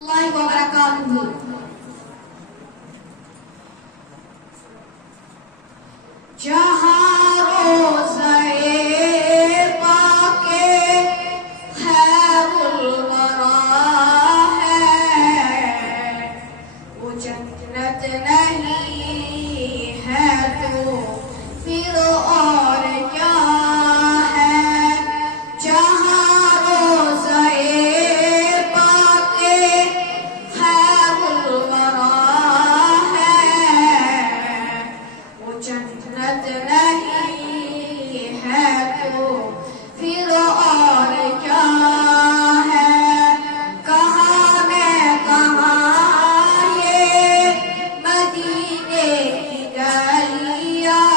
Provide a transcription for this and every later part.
Wabarakatuh. जहाँ रोज़े पाके खैरुल वरा है, वो जन्नत नहीं है तो फिर और क्या है। जहाँ रोज़े पाके खैरुल वरा है, वो जन्नत नहीं है तो फिर और क्या है। कहाँ मैं कहाँ ये मदीने की गलियाँ,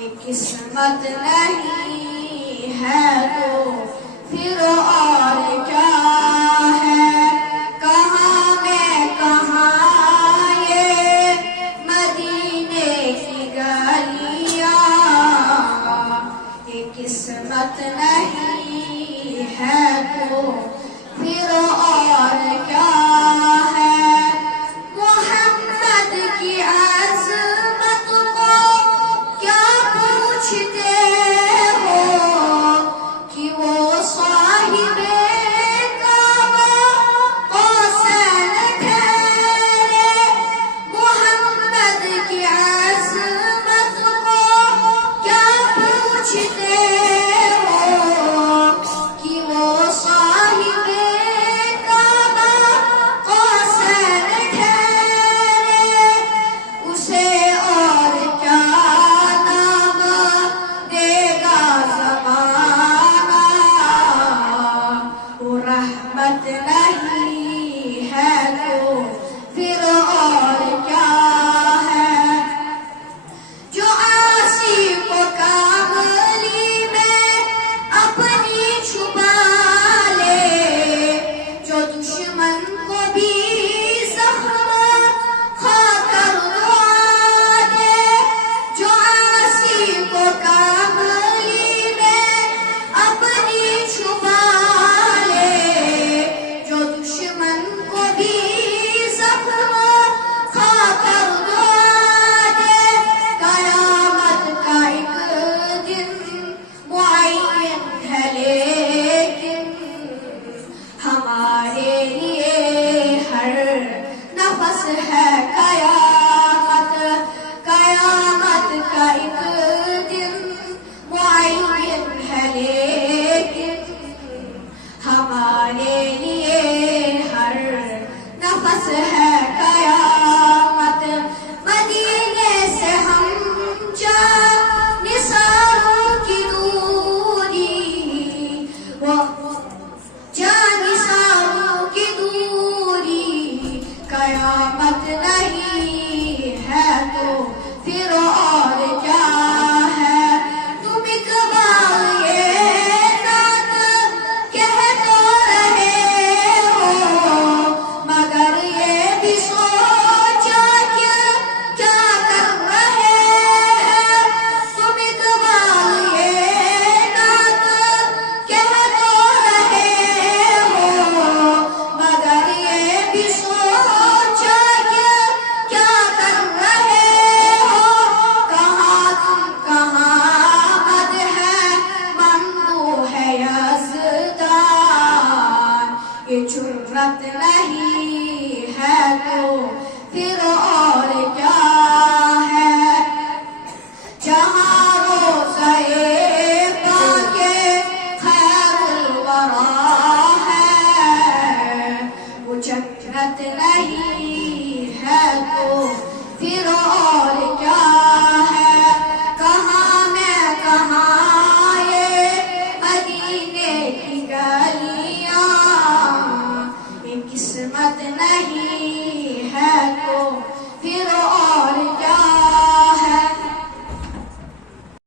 ये किस्मत नहीं है तो फिर और क्या है। कहाँ मैं कहाँ ये मदीने की गलियाँ, ये किस्मत नहीं है तो फिर और क्या है। मोहम्मद की अज़मत को क्या पूछते हो कि वो साहिबे काबा हुसैन ठहरे। मोहम्मद की अज़मत को क्या पूछते हो कि वो साहिबे काबा हुसैन ठहरे। उसे और क्या नाम देगा ज़माना, वो रहमत नहीं है तो फिर और क्या है। जो आसी को कामली में अपनी छुपा ले, जो दुश्मन को भी ज़ख्म खाकर दुआ दे। जो आसी को कामली में अपनी छुपा ले, जो दुश्मन को भी ज़ख्म खाकर दुआ दे। कयामत का एक दिन मुअय्यन है लेकिन हमारे लिए हर नफस है कयामत। कयामत का एक दिन मुअय्यन है लेकिन हमारे लिए हर नफस है कयामत। मदीने से हम जा निसारों की दूरी, वो जानिसारों की दूरी, कयामत नहीं है तो फिर और क्या है। तुम इकबाल ये नात कह तो रहे हो, मगर ये भी सोचा क्या कर रहे हैं। तुम इकबाल ये नात कह तो रहे हो, मगर ये भी सोचा क्या कर रहे हो। कहाँ तुम कहाँ मद है मंदू है यज़दान, ये जुर्रत नहीं है तो फिर और क्या